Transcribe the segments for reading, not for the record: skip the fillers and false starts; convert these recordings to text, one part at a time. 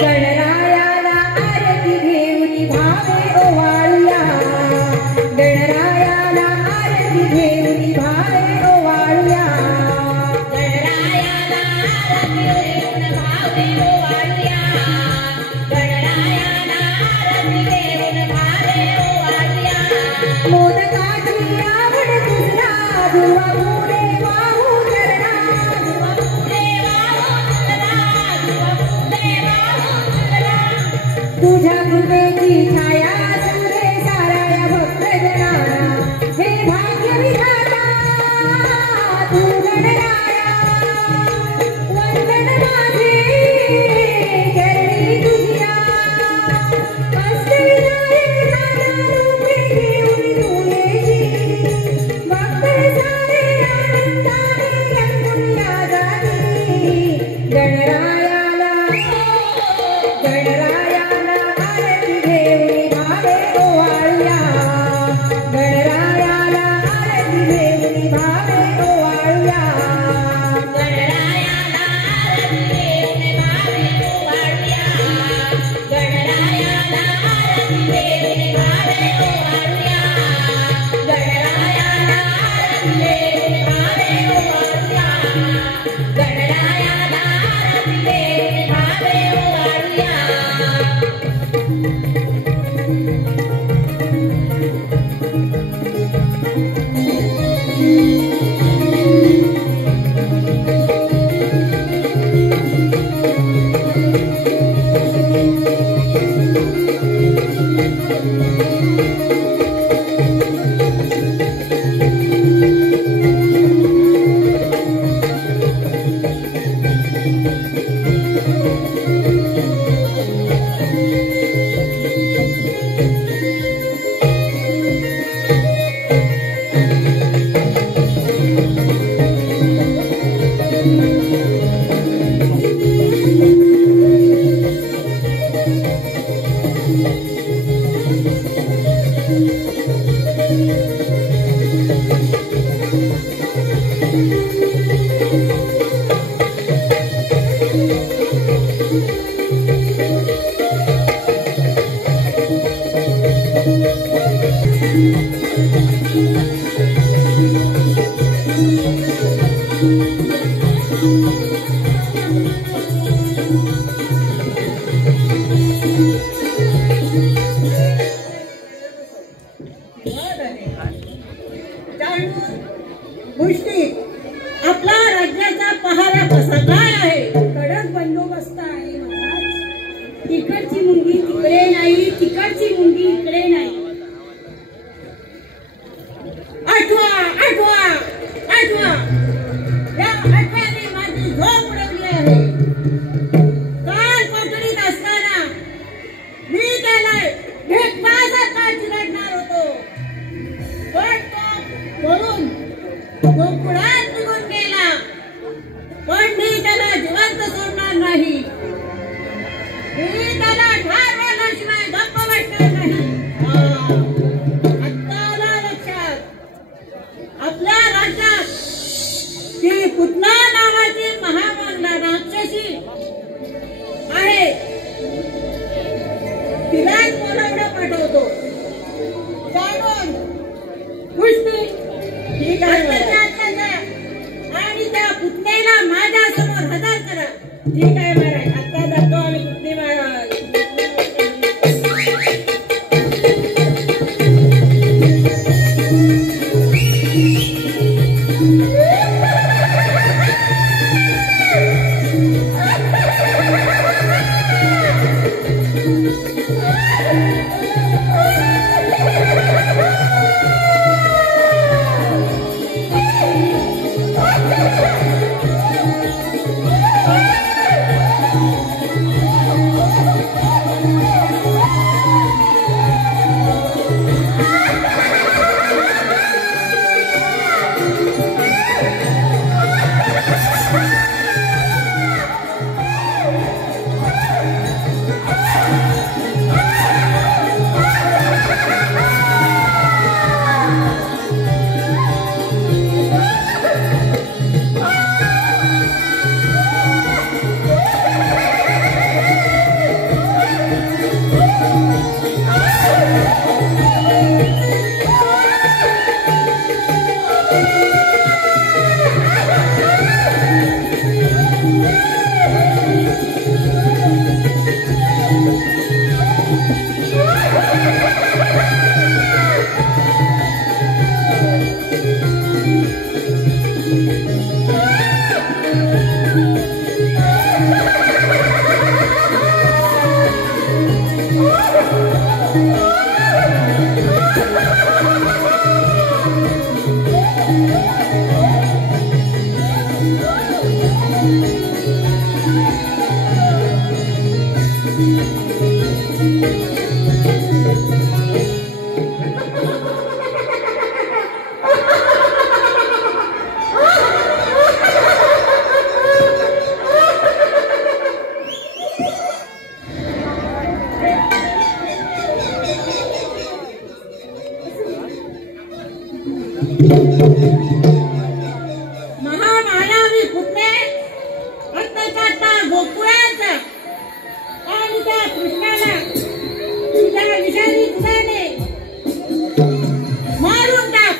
गणरायाला आरती तुझ्या कृपेची छाया सुरे साराया भक्तजनाला हे भाग्य विधाता तू गणराया वंदन माझे चरणी तुझ्या अष्टविनायक नाना रूपे घेऊन तू येशील भक्त सारे आनंदाने रंगूया जाती गणरायाला आरती घेऊन भावे ओवाळूया गणरायाला आरती घेऊन भावे ओवाळूया गणरायाला आरती घेऊन भावे ओवाळूया गणरायाला आरती घेऊन भावे ओवाळूया गणरायाला आरती घेऊन भावे ओवाळूया गणरायाला आरती घेऊन भावे ओवाळूया आपला राज्याचा पहारा कसा काय आहे कडक बंदोबस्त आहे महाराज इकडची मुंगी तिकडे नाही तिकडची मुंगी इकडे नाही आठवा आठवा आठवा या आठव्याने माझी झोप उडवली आहे काल कोठडीत असताना मी त्याला भेटपासारखा चिरडणार होतो पण तो पळून गोकुळात निघून गेला पण मी त्याला जिवंत सोडणार नाही मी त्याला ठार मारल्याशिवाय गप्प बसणार नाही आता आला लक्षात आपल्या राज्यात ती पुतना नावाची महामंडळा राक्षसी आहे तिलाच बोलावणं पाठवतो जाणून गोष्टी ठीक आहे आणि त्या पुतणीला माझ्या समोर हजर करा ठीक आहे महाराज आता जातो आम्ही पुतणी महाराज महामानवी पुतणे अत्याचार गोकुळाचा आणि त्या कृष्णाला तुझ्या विषारी दुधाने मारून टाक.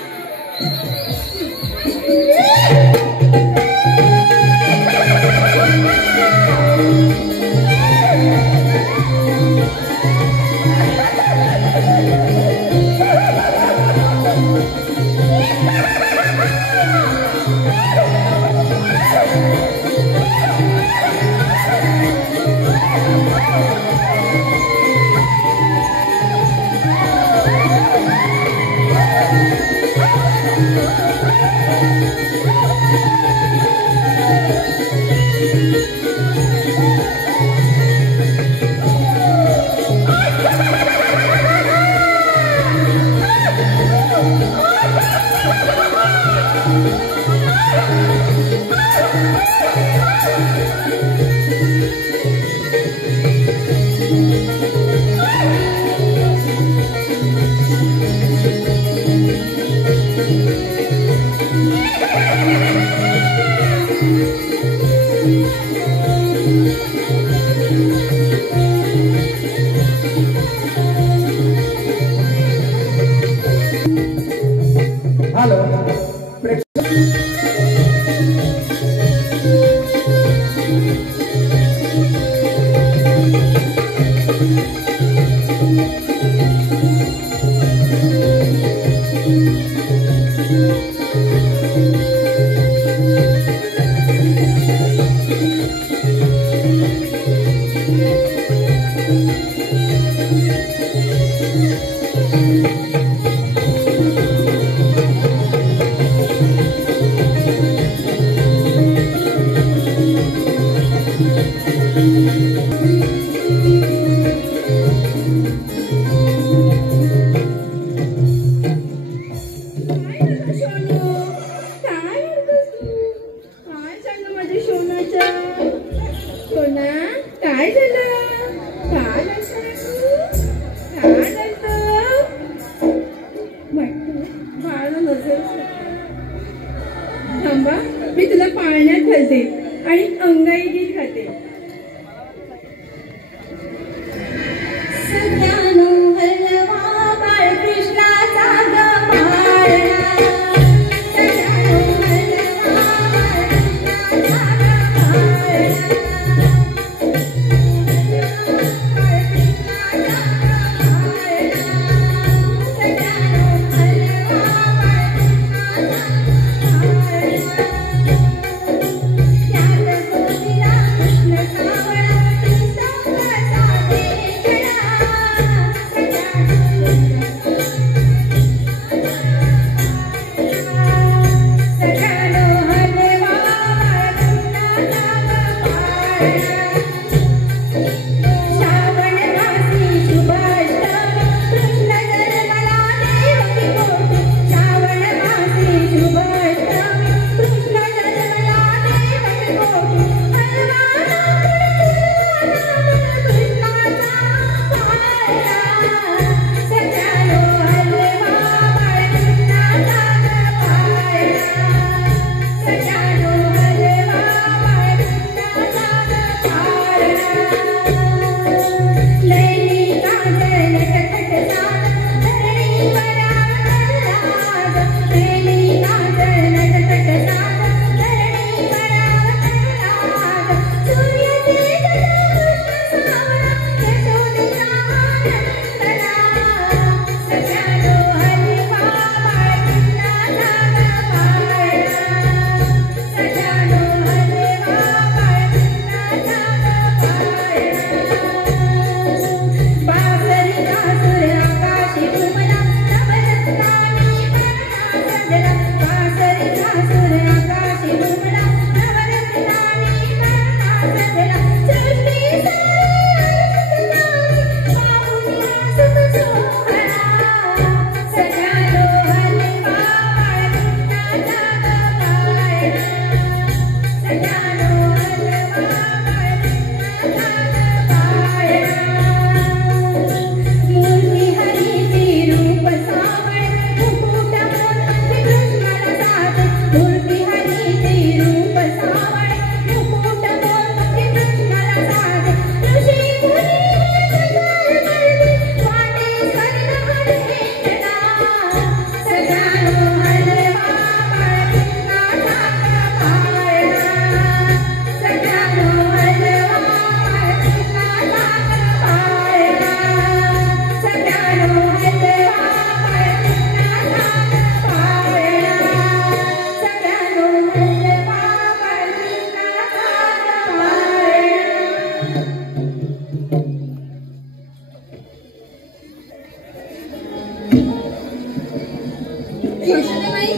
यशोदेबाई,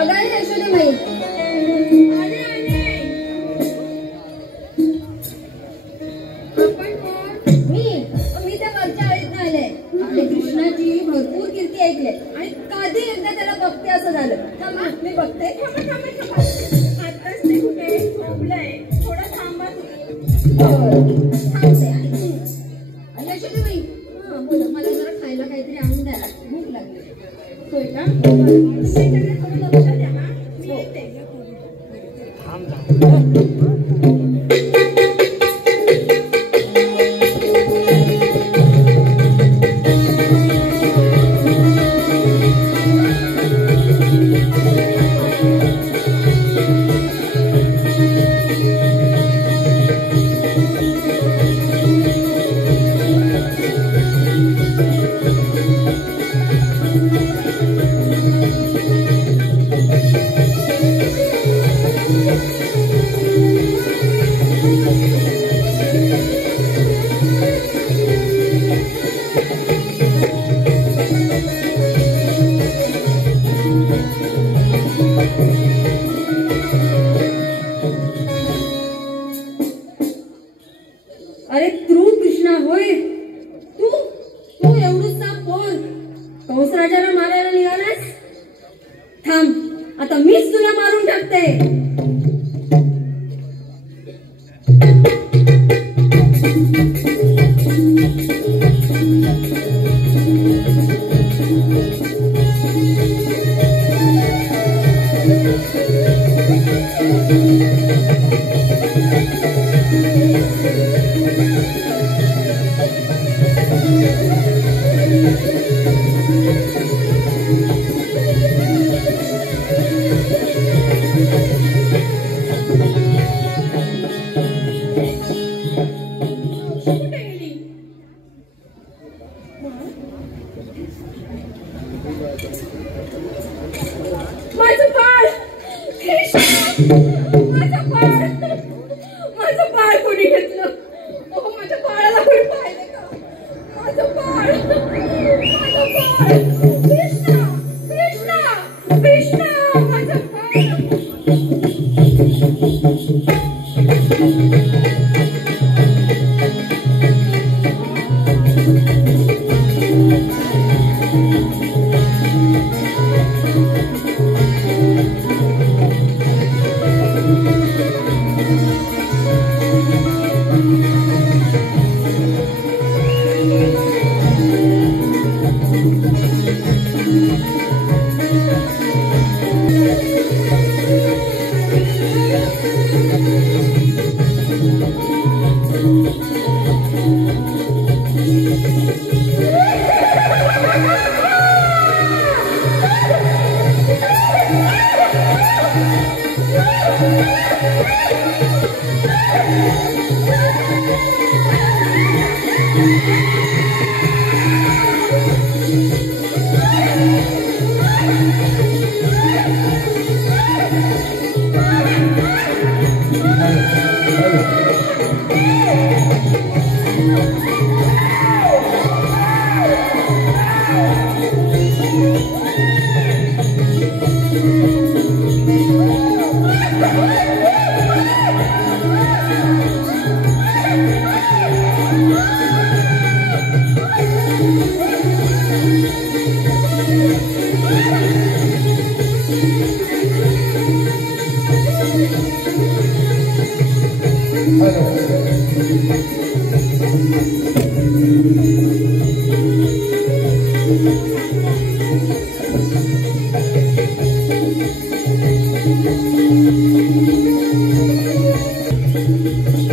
अगं यशोदेबाई, आले आले. आपण कोण? मी त्या वरच्या आळीत आले. आपल्या कृष्णाची भरपूर कीर्ती ऐकले आणि कधी एकदा त्याला बघते असं झालं. थांबा, मी बघते. आताच ते कुठे झोपलंय. थोडं थांबा तुम्ही. थांबते. यशोदेबाई, बोला, मला जरा खायला काहीतरी आणून द्या, भूक लागली. होय का? तुमच्याकडे थोडं लक्ष द्या हा. मी येते. अरे तू कृष्णा होय? तू तू एवढूसा पोर कंसराजाला मारायला निघालास? थांब, आता मीच तुला मारून टाकते. माझं बाळ कृष्ण, माझं बाळ कोणी घेतलं? माझ्या बाळाला कोणी पाहिलं का? माझं बाळ कृष्ण, माझं बाळ.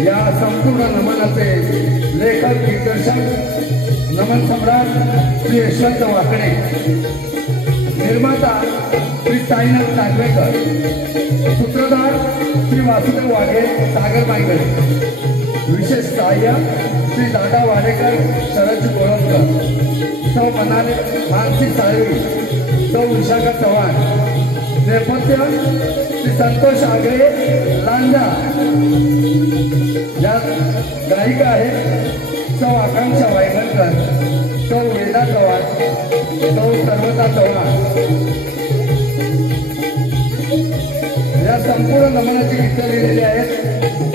या संपूर्ण नमनाचे लेखक दिग्दर्शक नमन सम्राट श्री यशवंत वाकणे, निर्माता श्री साईनाथ नागवेकर, सूत्रधार श्री वासुदेव वाघे सागर माईगडे, विशेष सहाय्य श्री दादा वाडेकर शरद गोळवकर, सौ मनाले मानसी साळवी, सौ विशाखा चव्हाण, नेपथ्य श्री संतोष आगरे लांजा. या गायिका आहेत सौ आकांक्षा वायगणकर. सौ वेदा चव्हाण, सौ सर्वता चव्हाण या संपूर्ण नमनाची गीतं लिहिलेली आहेत.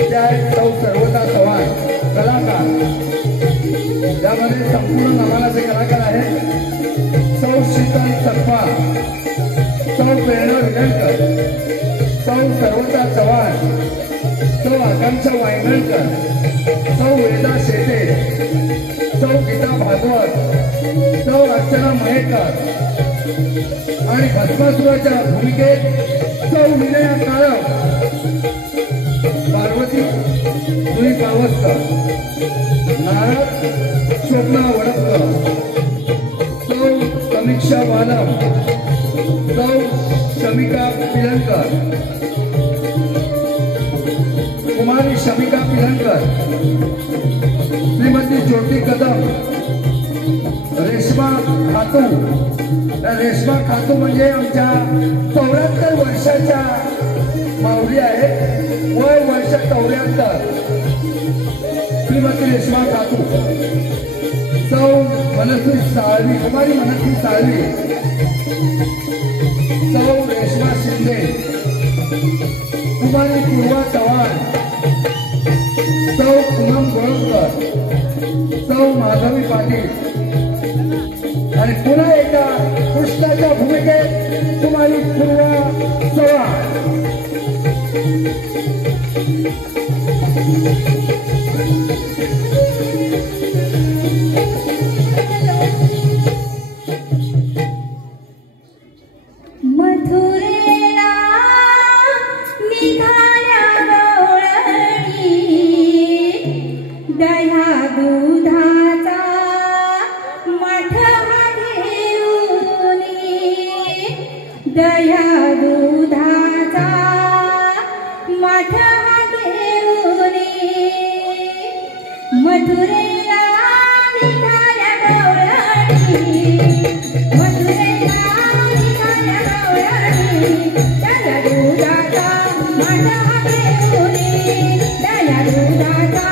त्या आहेत सौ सर्वता चव्हाण कलाकार. त्यामध्ये संपूर्ण नमनाचे कलाकार आहेत सौ शीतल सखवा, सौ प्रेरणा विलणकर, सौ सर्वता चव्हाण, सौ आकांक्षा वायगणकर, सौ वेदा शेटे, सौ गीता भागवत, सौ अर्चना मयेकर आणि भस्मासुराच्या भूमिकेत सौ विनया काळव, पार्वती सुनी पावसकर, नारद स्वप्ना वडपकर, सौ समीक्षा वालम, सौ शमिका पिलनकर, कुमारी शमिका पिलनकर, श्रीमती ज्योती कदम, रेश्मा खातू. रेश्मा खातू म्हणजे आमच्या 74 वर्षाच्या माऊली आहेत. वय वर्ष 74. श्रीमती रेश्मा खातू. सौ मनस्वी साळवी, कुमारी मनस्वी साळवी, सौ रेश्मा शिंदे, कुमारी पूर्वा चव्हाण, सौ पूनम गोळकर, सौ माधवी पाटील आणि पुन्हा एकदा कृष्णाच्या भूमिकेत कुमारी पूर्वा चव्हाण. मथुरेला निघाल्या गवळणी, दह्या दुधाचा माठा घेऊन, दह्या दुधाचा माठा घेऊन, मथुरेला निघाल्या गवळणी, मथुरेला निघाल्या गवळणी, दह्या दुधाचा माठा घेऊन, दह्या दुधाचा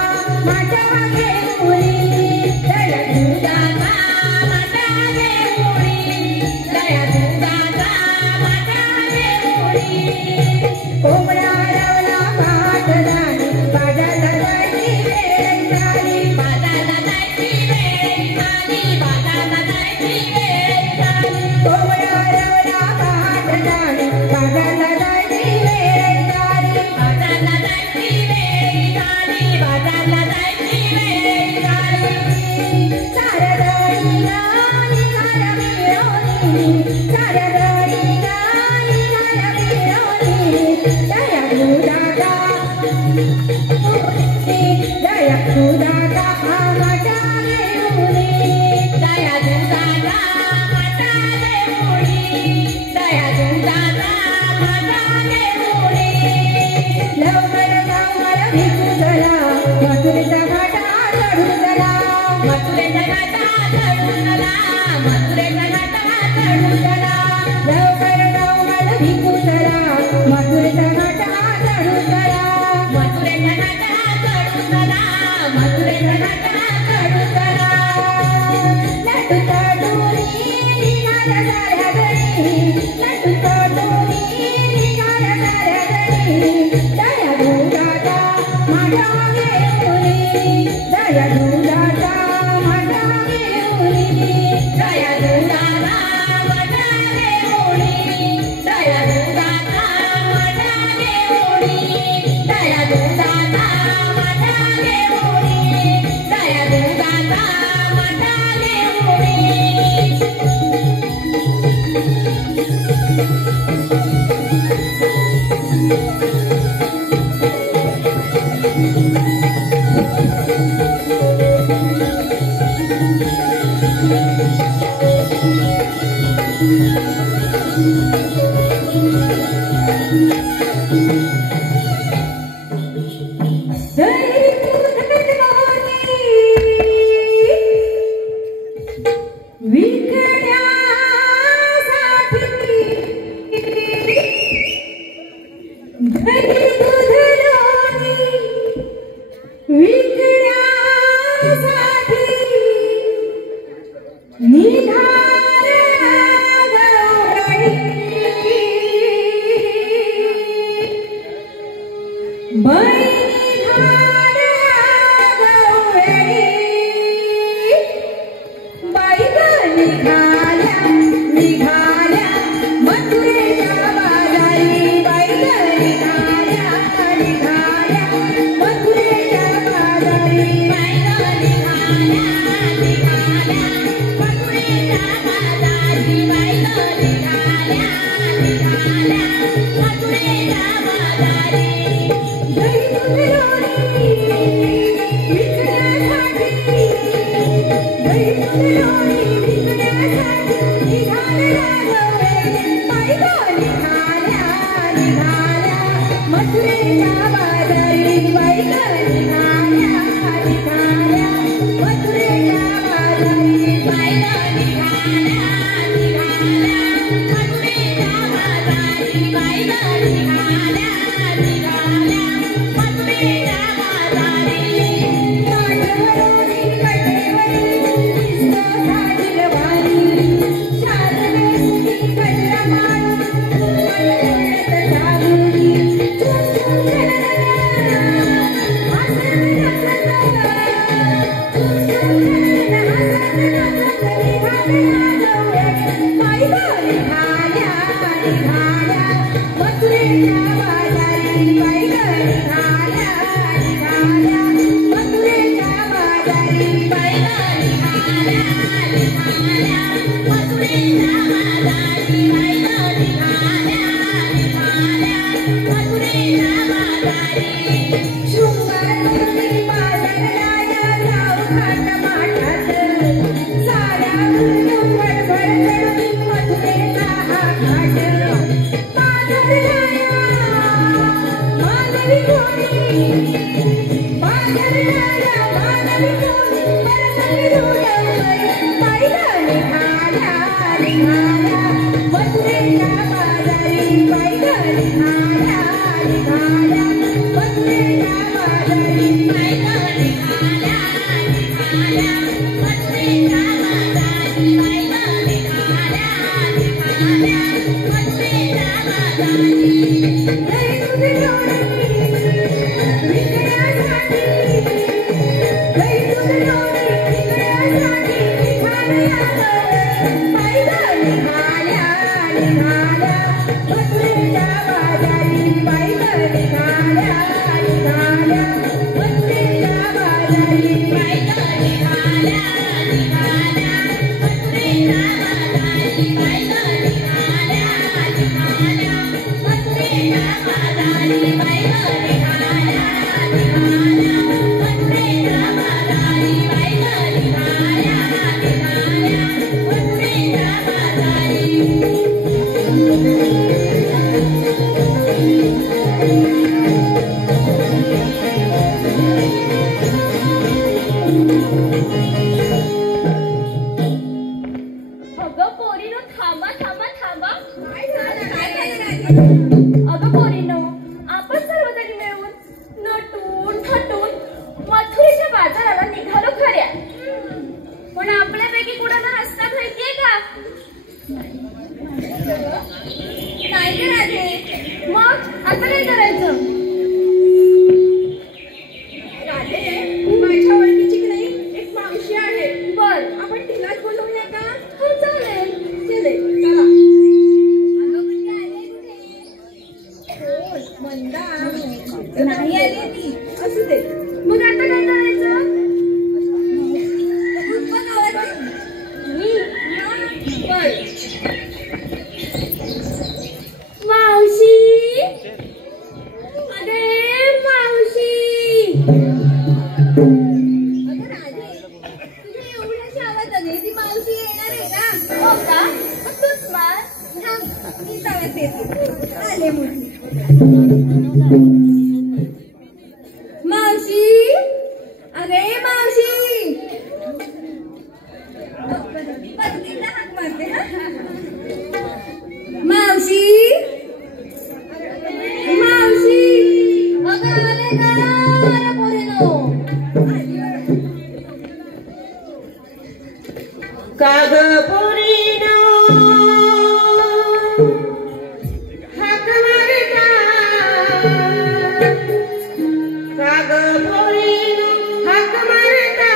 माठा घेऊन, दह्या दुधाचा माठा घेऊन, दह्या दुधाचा माठा घेऊन, कोंबडा रवला भात झाली, बाजाला जायची वेळ झाली, बाजाला जायची वेळ झाली, बाजाला जायची वेळ झाली, कोंबडा रवला भात झाली, बाजाला जायची वेळ झाली, बाजाला जायची वेळ झाली, बाजाला जायची वेळ झाली. सारदळीला निघाल्या मिळवणी, सारदळीला निघाल्या मिळवणी, दह्या दुधाचा दह्या दुधाचा माठा घेऊन, दह्या दुधाचा माठा घेऊन, दह्या दुधाचा माठा घेऊन, लवकर जाऊन भिजू चला, मथुरेचा घाटा चढू चला, मथुरेचा घाटा चढू चला, मथुरेचा घाटा चढू चला, लवकर जाऊन भिजू चला, मथुरेचा घाटा चढू चला, मथुरेचा घाटा चढू चला, मथुरेचा घाटा चढू चला. लड्डू चढूनी निघाल्या साऱ्या घरी, लड्डू चढूनी निघाल्या साऱ्या घरी, दह्या दुधाचा माठा घेऊन, दह्या दुधाचा माठा घेऊन, दह्या दुधाचा माठा घेऊन, दह्या दुधाचा माठा घेऊन, दह्या दुधाचा माठा घेऊन, दह्या दुधाचा माठा का काग पोरीनो हाक मारता काग पोरीनो हाक मारता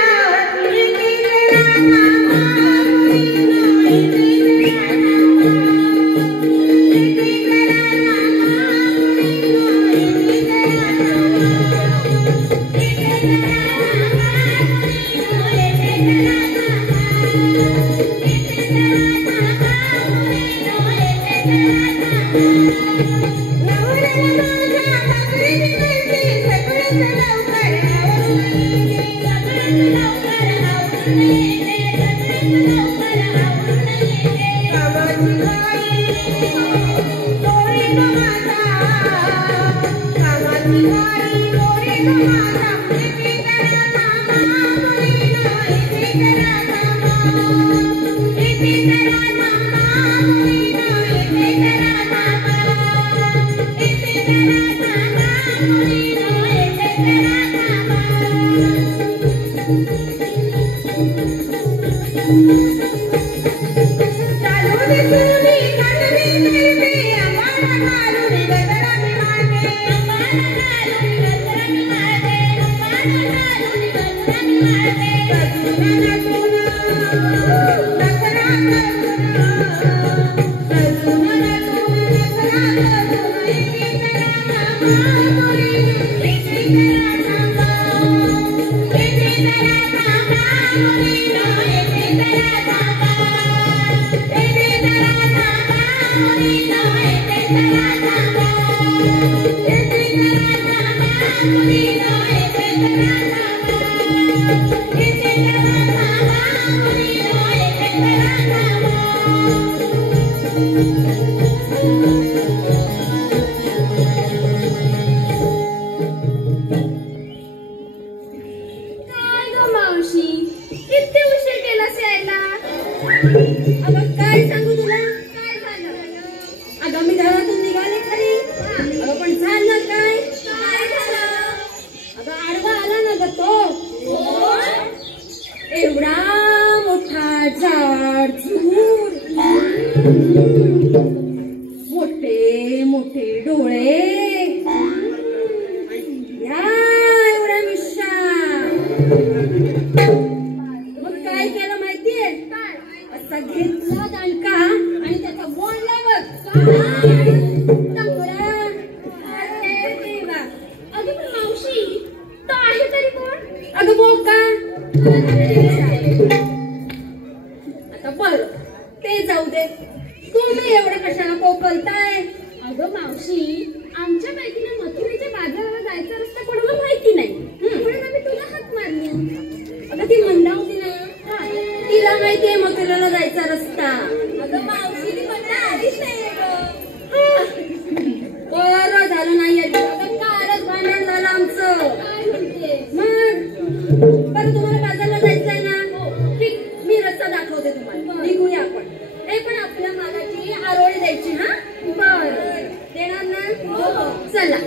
मोठे मोठे डोळे या एवढ्या मिशा मग काय केलं माहितीये असा घेतला दांडका आणि त्याचा मोडला बघ अगं पण मावशी तो आहे तरी कोण अगं बोका आता बरं ते जाऊ दे तुम्ही एवढं कशाला पोकलताय अगं मावशी आमच्या पैकीला मथुरेच्या बाजाराला जायचा रस्ता कोणाला माहिती नाही म्हणून आम्ही तुला हाक मारली. अगं ती मंदा होती ना तिला माहितीये मथुरेला जायचा रस्ता. अगं मावशी ती मंदा आलीच नाही बरं झालं नाही आली अगं कालच भांडण झालं आमचं. काय म्हणते मग बरं तुम्हाला बाजारला जायचंय ना ठीक मी रस्ता दाखवते तुम्हाला निघूया आपण. हे पण आपल्या मालाची आरोळी द्यायची हा बरं देणार ना चला.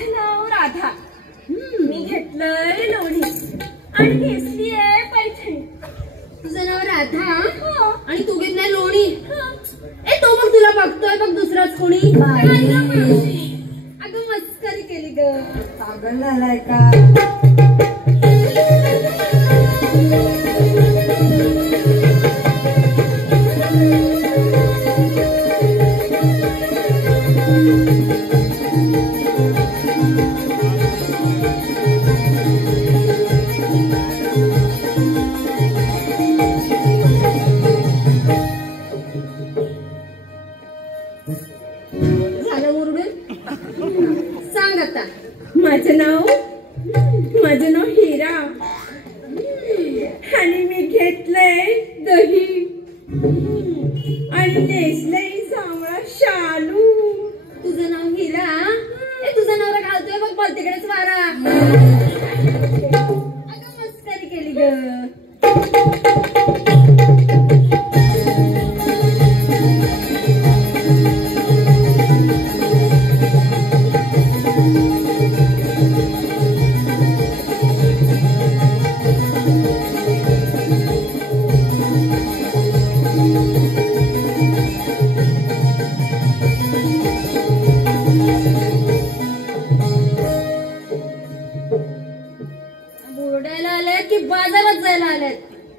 माझं नाव राधा. मी घेतलंय लोणी आणि नेसली आहे पैठणी. तुझं नाव राधा हो. आणि तू घेतलाय लोणी. हं. ए तो बघ तुला बघतोय बघ दुसराच कोणी. नाही गं मावशी. अगं मस्करी केली ग. पागल झालाय का? झालं मुरडून. सांग आता. माझं नाव हिरा आणि मी घेतलंय दही आणि नेसलंय जांभळा शालू. तुझं नाव हिरा. ए तुझा नवरा घालतोय बघ बल तिकडेच वारा. अगं मस्करी केली ग. बोर्डायला आले की बाजारात जायला आलेत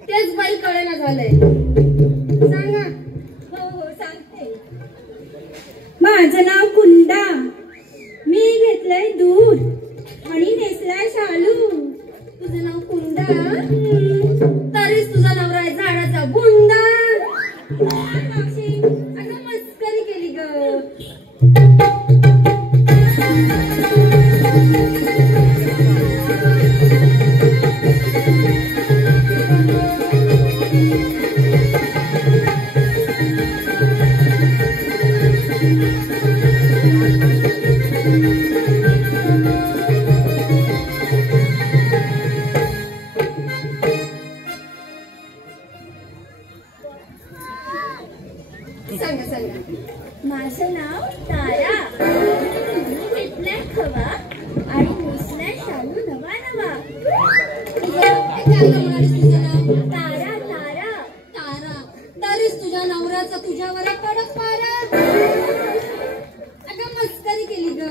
तेच बाई कळेना झालंय. सांगा. हो हो सांगते. माझं नाव कुंदा. मी घेतलंय दूध आणि नेसलाय शालू. तुझं नाव कुंदा तरीच तुझा नवरा आहे झाडाचा बुंदा. मावशी अगं मस्करी केली ग. सांगा सांगा. माझं नाव तारा. मी घेतलाय खवा आणि नेसलाय शालू नवा नवा. तुझं नाव तारा तारा. तारा तरीच तुझ्या नवऱ्याचा तुझ्यावर कडक पारा. अगं मस्करी केली ग.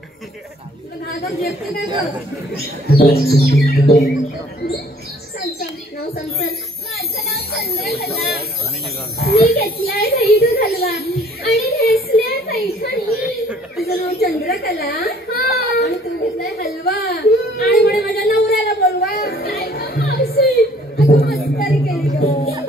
घागर झेपते काय ग. सांग सांग नाव सांग सांग. माझं नाव चंद्रकला. मी घेतलाय दही दूध हलवा आणि नेसलाय पैठणी. तुझं नाव चंद्रकला आणि तू घेतलाय हलवा आणि म्हणे माझ्या नवऱ्याला बोलवा. काय गं मावशी. अगं मस्करी केली ग.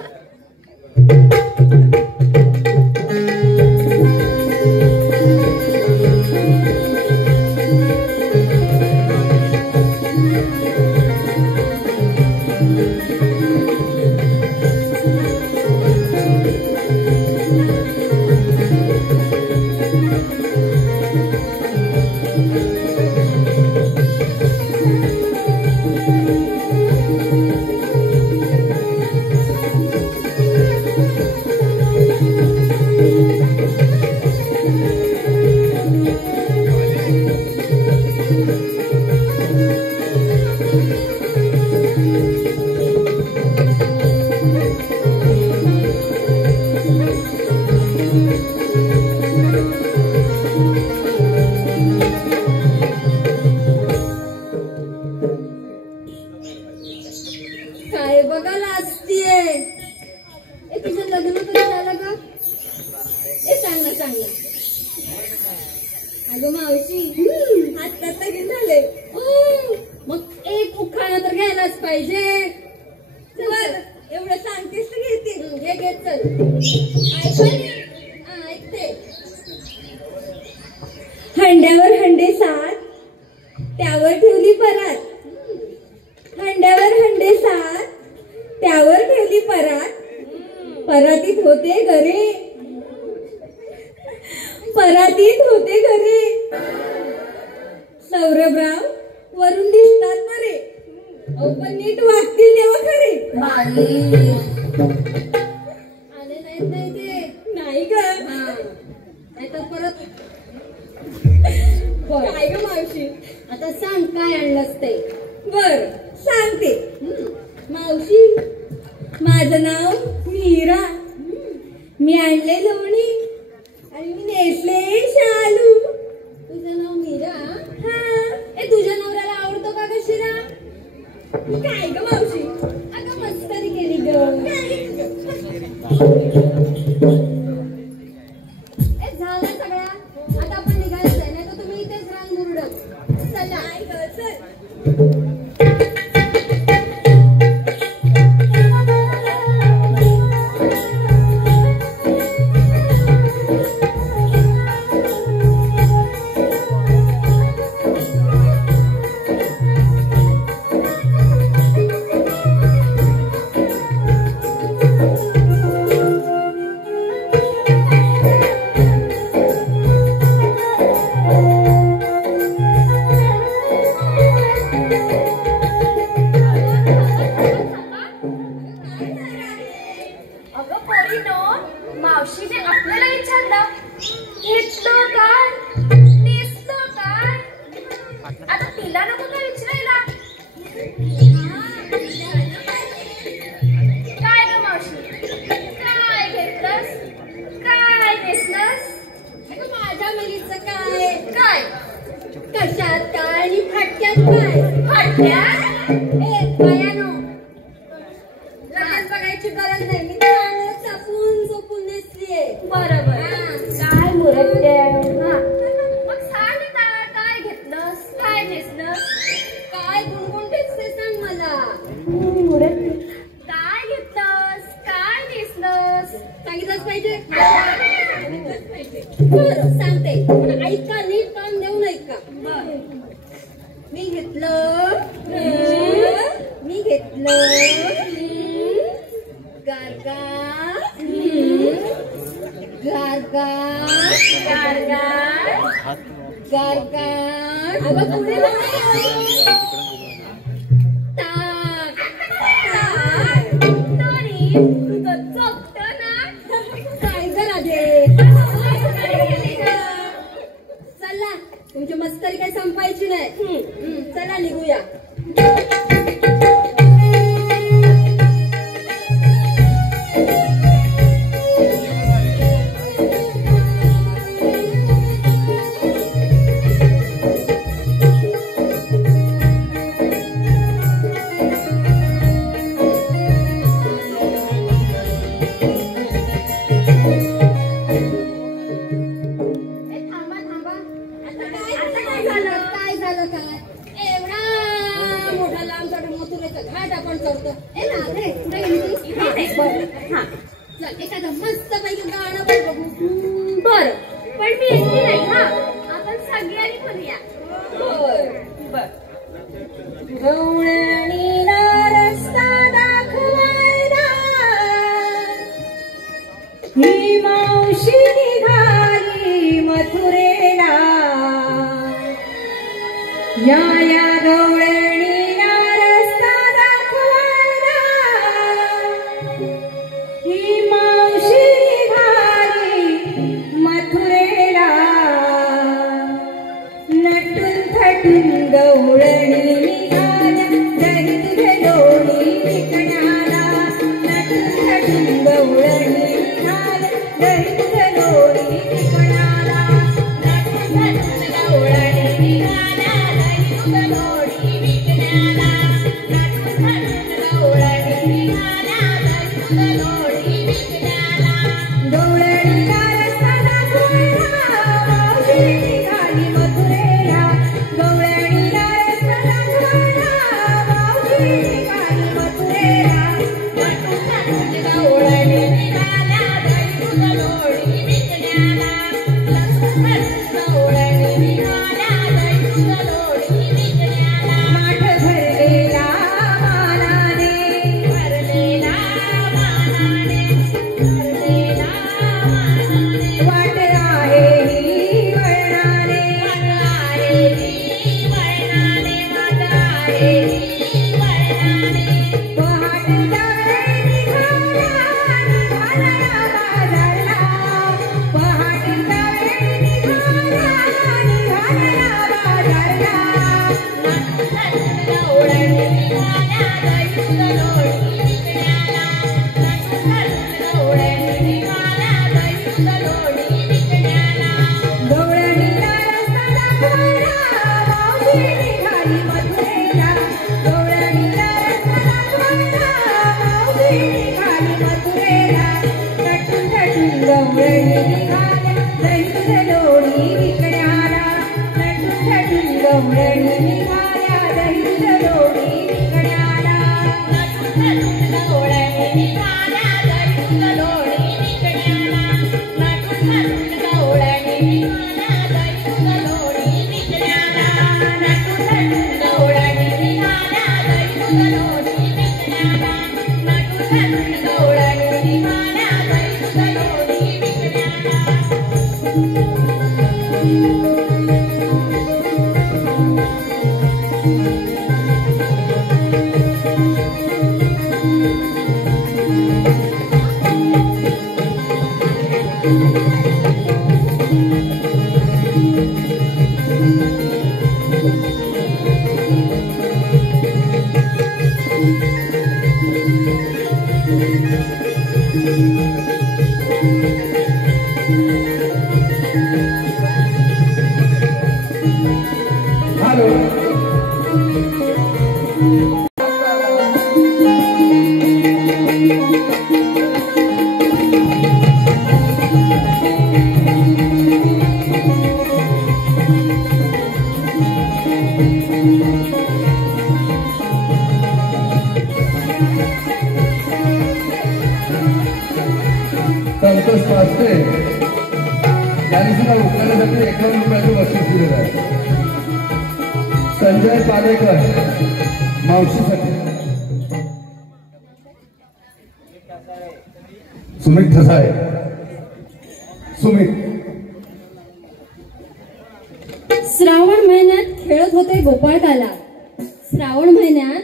काय बघायला असतीये. ए तुझं लग्न कधी झालं का. ए सांग ना सांग ना. अगं मावशी आता तर झाले. मग एक उखाणा तर घ्यायलाच पाहिजे. बर एवढं सांगतेस तर घेते. घे घेत चल. ऐकते. हंड्यावर हंडे सात त्यावर ठेवली परात. परातीत होते घरी, परातीत होते घरी. सौरभराव वरून दिसतात बरे, पण नीट वागतील तेव्हा खरे. आले नाही ते नाही ग. नाही तर परत काय ग मावशी. आता सांग काय आणलंस ते. बर सांगते. मावशी माझं नाव मीरा. मी आणले लोणी आणि मी नेसले शालू. तुझं नाव मीरा. हा तुझ्या नवऱ्याला आवडतो का ग शिरा. काय ग मावशी अगं मस्करी केली ग. झालं सगळ्या. आता आपण निघायचंय नाही तर तुम्ही इथेच रांग मुरडत. चला चल. मावशीने आपल्याला विचारलं घेतलं काय दिसतं काय. आता तिला नको का विचारायला. काय ग मावशी काय घेतलंस काय दिसलंस. माझ्या मुलीचं काय काय कशात काय आणि फाटक्यात काय. फाटक्यात बायानो लगेच बघायची गरज नाही. मी चांगलं चापून झोपून नेसलीये. बरोबर. काय मुरट्या. मग सांग काय घेतलंस काय नेसलंस. काय गुणगुण दिसते सांग मला. काय घेतलंस काय नेसलंस. सांगितलंच पाहिजे. बरं सांगते पण ऐका नीट कान देऊन ऐका. मी घेतलं गारगार गारगार गारगार गारगार. अगं पुढे ताक तरी तुझं चोपतं ना. काय जरा दे. चला तुमची मस्करी काही संपायची नाही. चला निघूया. एखादं मस्त पैकी गाणं पण बघू. बर पण मी एकटी नाही हा. आपण सगळ्यांनी म्हणूया. गवळणीला रस्ता दाखवायला ही मावशी निघाली मथुरेला. या गवळणीला रस्ता दाखवायला ही मावशी निघाली मथुरेला. नटून थटून गवळणी निघाल्या संतोष पास्ते यांनी सुद्धा उत्तरासाठी 51 रुपयाचं बक्षीस दिलेलं आहे. संजय पालेकर मावशीसाठी, सुमित ठसाळे, सुमित. श्रावण महिन्यात खेळत होते गोपाळकाला, श्रावण महिन्यात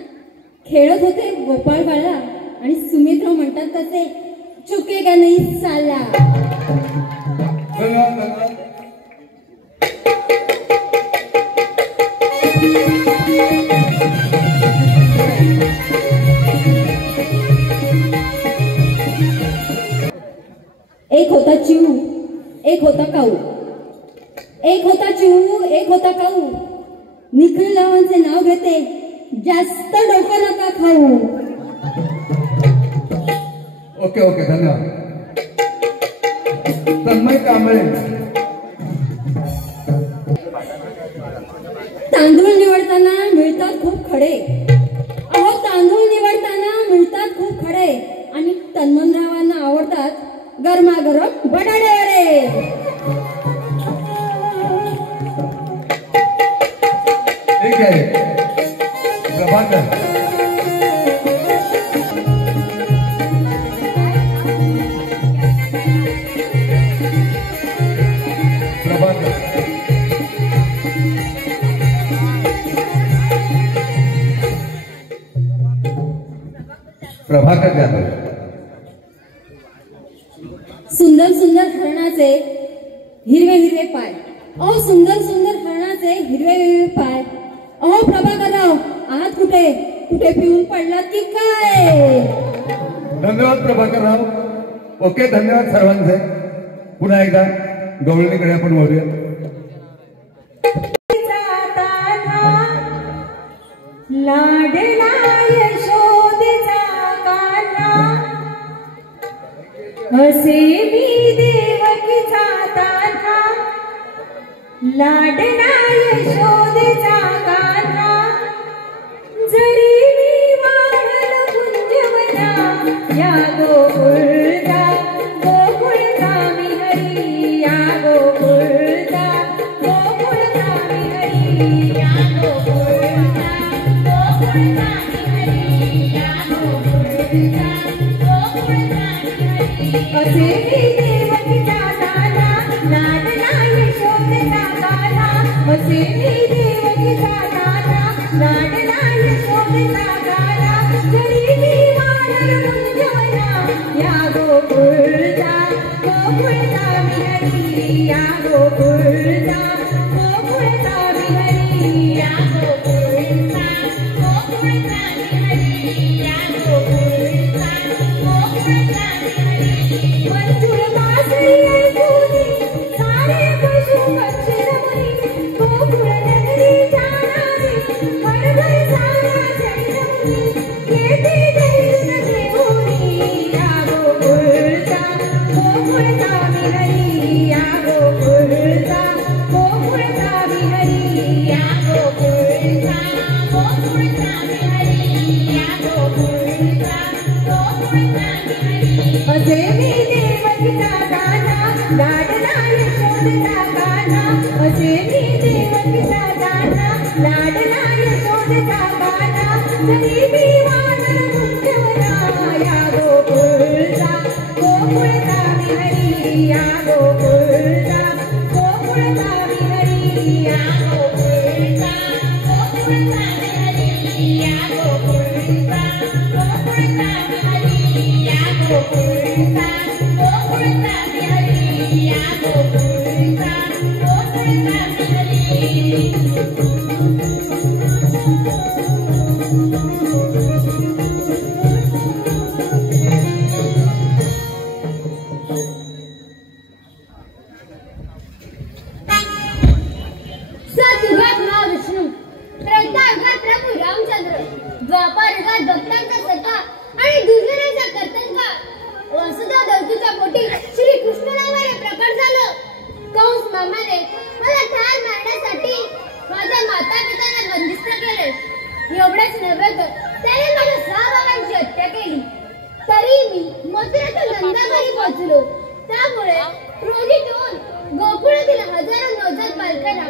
खेळत होते गोपाळकाला, आणि सुमितराव म्हणतात तसे चुकेगा नहीं साला. एक होता चिऊ, एक होता काऊ, एक होता चिऊ, एक होता काऊ. निखिल रावांचे नाव घेते, जास्त डोकं नका खाऊ. ओके ओके, धन्यवाद. तन्मय कांबळे. तांदूळ निवडताना मिळतात खूप खडे, अहो तांदूळ निवडताना मिळतात खूप खडे, आणि तन्मनरावांना आवडतात गरमागरम बटाटे वडे. ठीक आहे, प्रभाकर. प्रभाकर जाधव. सुंदर सुंदर हरणाचे हिरवे हिरवे पाय, अहो सुंदर सुंदर हरणाचे हिरवे हिरवे पाय. अहो प्रभाकरराव, आहात कुठे? कुठे पिऊन पडलात की काय? धन्यवाद प्रभाकरराव. ओके, धन्यवाद सर्वांचे. पुन्हा एकदा गवळणीकडे आपण वळूया. लाडला यशोदेचा कान्हा, असे मी देवकीचा तान्हा. लाडला यशोदेचा कान्हा, जरी मी वाहन कुंजवना, या गोकुळचा गोकुळचा मी हरी, या गोकुळचा गोकुळचा मी हरी, या गोकुळचा गोकुळचा मी हरी, या गोकुळचा गोकुळचा मी हरी. असे मी देवकीचा तान्हा, लाडला यशोदेचा कान्हा, असे मी देवकीचा तान्हा, लाडला यशोदेचा गाणा जरी मी वानर मुंजवला या गोकुळचा विहरी या गोकुळचा विहरी या गोकुळचा विहरी या गोकुळचा विहरी मंजूर बासरी ऐकूनी सारे पशु पक्षी रमणी गोकुळ नगरी जाणारी घरघर साऱ्या जैनमुनी येथे दैन घेऊनी या गोकुळचा विहरी या गोकुळचा विहरी या गोकुळचा विहरी या गोकुळचा विहरी असे मी देवकीचा गाणा लाडला यशोदेचा गाणा असे मी देवकीचा गाणा लाडला यशोदेचा गाणा जरी मी वानर मुंजवला या गोकुळचा विहरी या गोकुळचा विहरी या गोकुळचा विहरी या गोकुळचा विहरी या गोकुळचा विहरी या गोकुळचा सतयुगात महाविष्णू, त्रेतायुगात प्रभू रामचंद्र, द्वापार युगात भक्तांचा सखा आणि दुर्जनांचा कर्तनकार, वसुधा दौतीच्या पोटी श्री कृष्ण नावाने प्रकट झालं. कंस मामाने मला ठार मारण्यासाठी माझ्या माता पित्यांना बंदिस्त केले. एवढेच नव्हे तर त्याने माझ्या 6 भावांची हत्या केली. तरी मी मथुरेच्या नंदाघरी पोहोचलो. त्यामुळे क्रोधित होऊन गोकुळातील हजारो नवजात बालकांना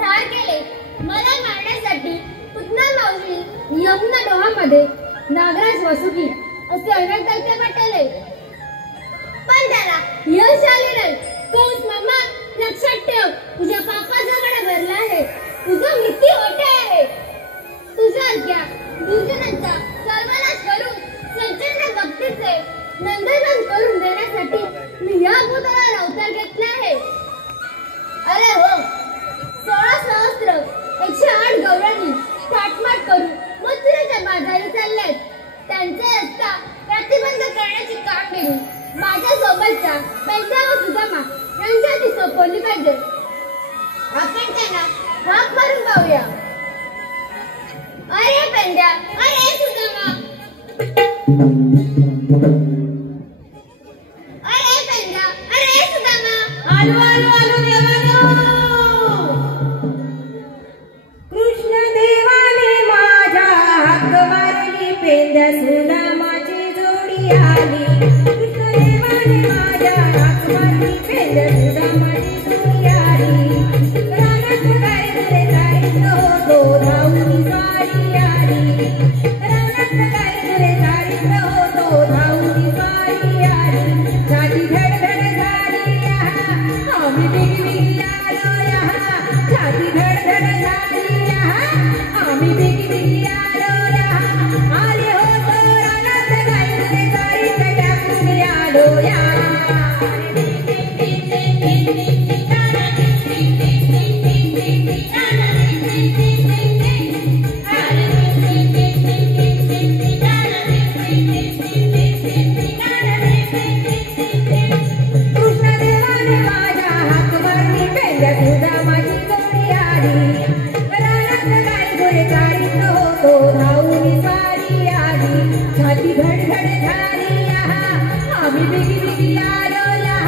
ठार केले. मला मारण्यासाठी पुतना मावशी यमुना डोहामध्ये नागराज वासुकी असे अनेक दैत्य पाठवले, पण त्याला यश आले नाही. कंस मामा, लक्षात ठेव, तुझ्या पापाचा गडा भरला आहे. तुझा मृत्यू ओटे आहे. तुझ्यासारख्या दुर्जनांचा सर्वनाश करून संचन्न भक्तीचे नंदनवन करून देण्यासाठी मी या भूतलावर अवतार घेतला आहे. अरे हो, 16 सहस्त्र 108 गौरांनी थाटमाट करून मथुरेच्या बाजारी चालल्यात. त्यांचा रस्ता प्रतिबंध करण्याची कामगिरी माझ्या सोबतच्या पेंड्या व सुदामा यांच्याशी सोपवली पाहिजे. आपण त्यांना हाक मारून पाहूया. अरे पेंड्या, अरे सुदामा, अरे पेंड्या, अरे सुदामा. आलो आलो आलो देवानो. कृष्ण देवाने माझ्या हाक मारली पेंड्या सुदामाची जोडी आली. कृष्ण देवाने माझ्या हाक मारली पेंड्या सुदामाची जोडी आली. रानात काय तुरे जाईत होतो धावून स्वारी आली. रानात काय तुरे जाईत होतो धावून स्वारी आली. छाती धडधड झाली आम्ही बिगबिगी आलो या. छाती धडधड झाली आम्ही बिगबिगी आलो या. आले होतो रानात काय तुरे जाईत टाकून आलो या. कृष्णदेवाने माझ्या हाक मारली पेंड्या सुदामाची जोडी आली. रानात काय गुरे जाईत होतो धावून स्वारी आली. छाती धडधड झाली आम्ही बिगबिगी आलो या.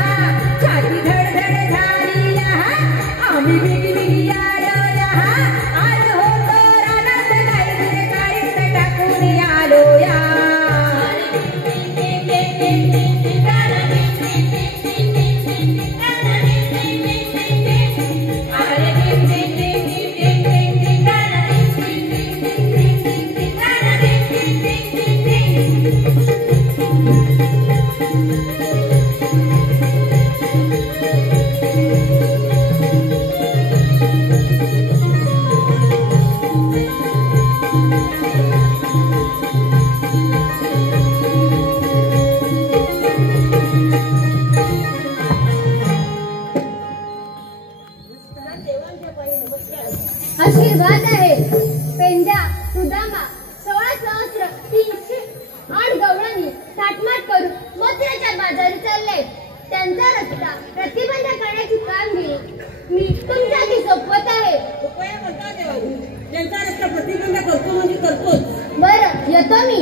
करतो मी.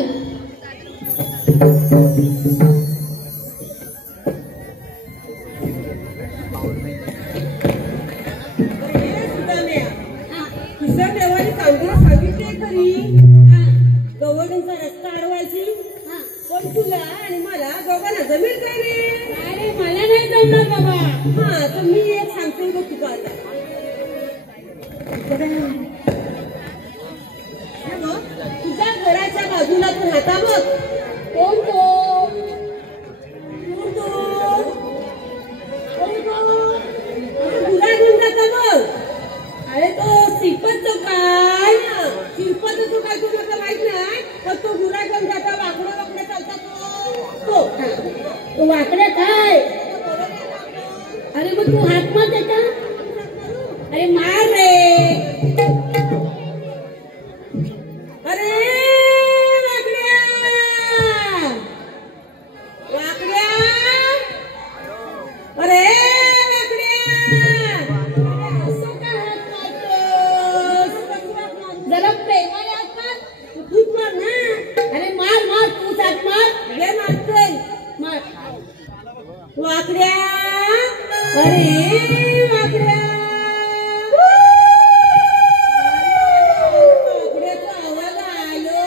तुझ्या देवाने कामगिरी सांगितली खरी. गवळणीचा रस्ता अडवायची, पण तुला आणि मला दोघांना जमेल काय रे? अरे मला नाही जमणार बाबा. हा तर मी एक सांगते बघ तुका आता. तुझ्या घराच्या बाजूला तो राहता बघ. कोण तो? गुरा घेऊन जाता बघ. अरे तो श्रीपतचं काय? श्रीपतचं काय तुला माहित नाही, पण तो गुरा घेऊन जाता वाकडं वाकडं चालता तो वाकडं काय? अरे मग तू हात मार त्याचा. अरे मार रे. अरे वाकड्या वाकड्या. अरे जरा प्रेमाने हात मार. तूच मार ना. अरे मार मार तूच हात मार. हे मारतोय मार. वाकड्या. अरे वाकड्या. वाकड्याचा आवाज आलो.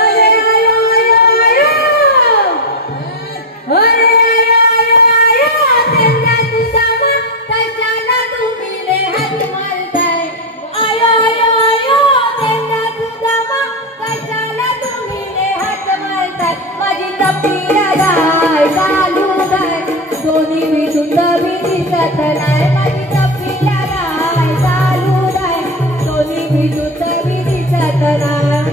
अरे आयो आयो आयो. अरे आयो आयो आयो. त्यांना तुझा मा कशाला तुम्ही ले हात मारताय. आयो आयो आयो. त्यांना तुझा मा कशाला तुम्ही ले हात मारताय. माझी तपीला गाय चालू गाय दोन्ही विधून मी दिसत नाही. माझी तपीला गाय चालू गाय दोन्ही विधून मी दिसत नाही.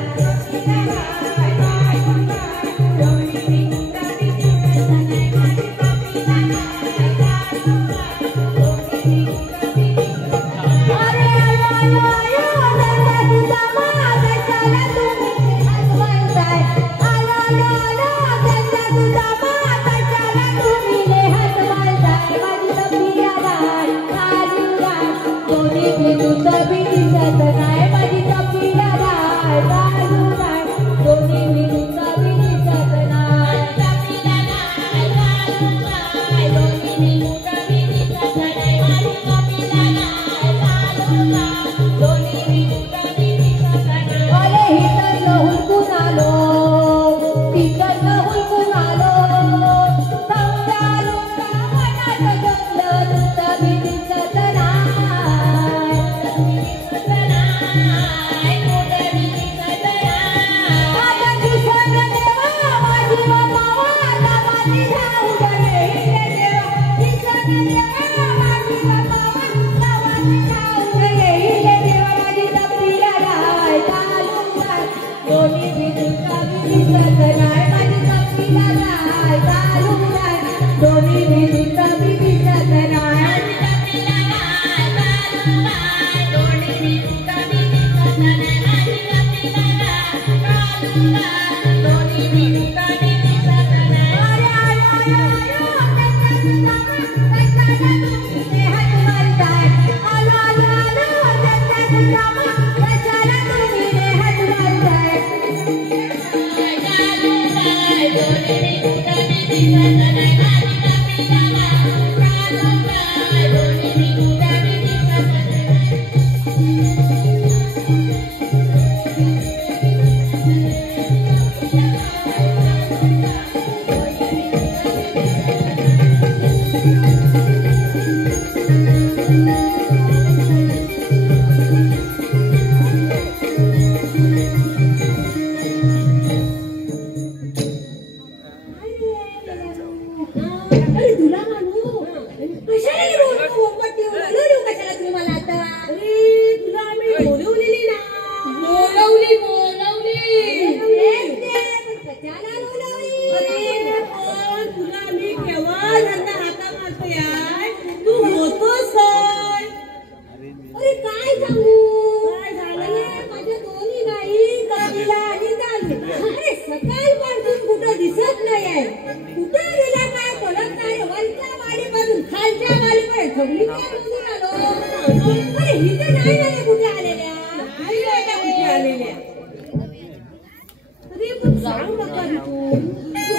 सांग बाबा तू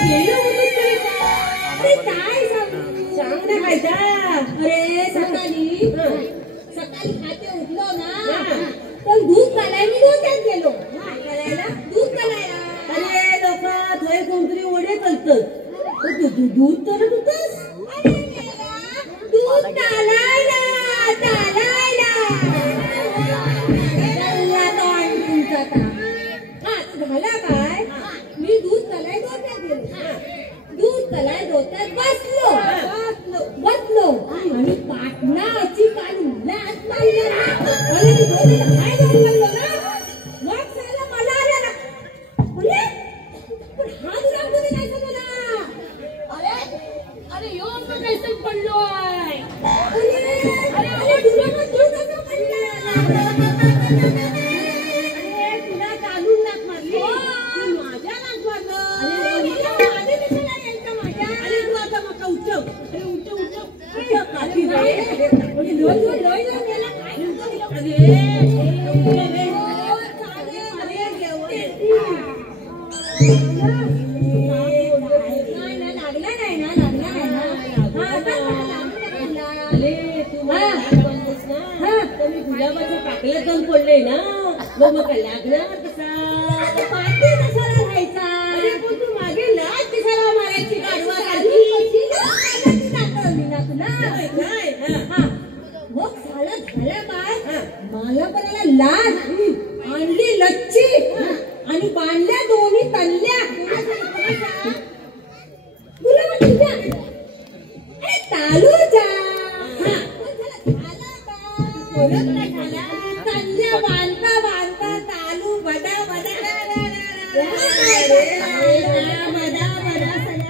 गेलं होतं तरी का? अरे काय सांगू सांग ना काय त्या. अरे सकाळी खाते उठलो ना पण दूध काढायला मी डोक्यात गेलो दूध काढायला अरे लोक थोडे कोणतरी ओढे चालतात दूध तर होतच. दूध चालायला झाला काय मी दूध कलाय डोक्यात गेलो दूध कलाय डोक्यात बसलो आणि पाटणाची काढून लाच मारली अरे ती डोक्याला काय जाऊन लागलो ना मग साला मला आला ना बोले पण हा दुराव तुम्ही काय सांगला अरे यो पण कैसे पडलो आहे अरे दुराव तू कसं पडला तुला काढून नाक मारली माझ्या नाक मारलं. माझे कशाला यायचं माझ्या अरे तू आता मका उठव. अरे उठव काकी गुलाबाच्या पाकल्यात जाऊन पडले ना मग काय लागणार कसा पाठी कशाला राहायचा अरे पण तू मागे लाच कशाला मारायची गाडवा काय मग झालं काय मला पण आला लाज आणली लच्ची आणि बांधल्या दोन्ही तल्ल्या तुला अरे तालूच्या तल्ल्या बांधता बांधता तालू बडा बडा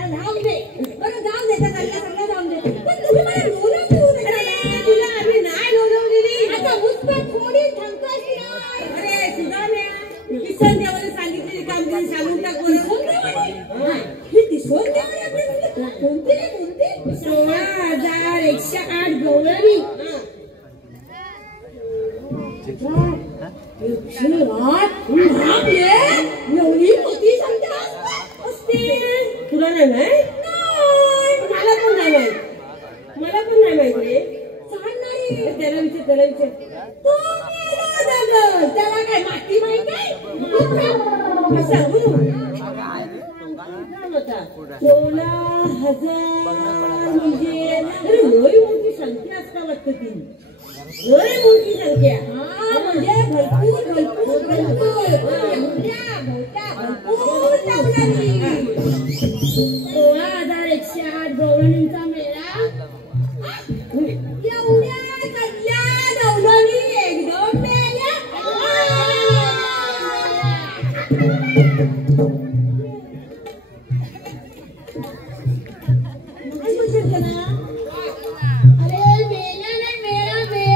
जाऊ दे बरं जाऊ दे त्या तल्ल्या सगळ्या जाऊ दे पण तुम्ही मला लोला तुला आम्ही नाही लोलवलेली. आता मुस्कट थोडी थांबतोय की नाही अरे सुधाम्या किसन देवाने सांगितलेली कामगिरी सांगून टाक बरं. ही दिसवून देवाने आपल्याला कोणती रे कोणती 16,108 गवळणी 108 एवढी मोठी संख्या असते तुला नाही माहित? मला पण नाही माहित. मला पण नाही माहित रे. सांगणारी त्याला विचार तो मेला दगड. त्याला काय माती माहित आहे सांगू 16,000 म्हणजे अरे लई मोठी संख्या असता वाटतं ती. लई मोठी संख्या. हा म्हणजे भरपूर भरपूर लावणारी 16,108 गवळणींचा मेळा एवढ्या सगळ्या गवळणी एकदम मेल्या अरे मेला नाही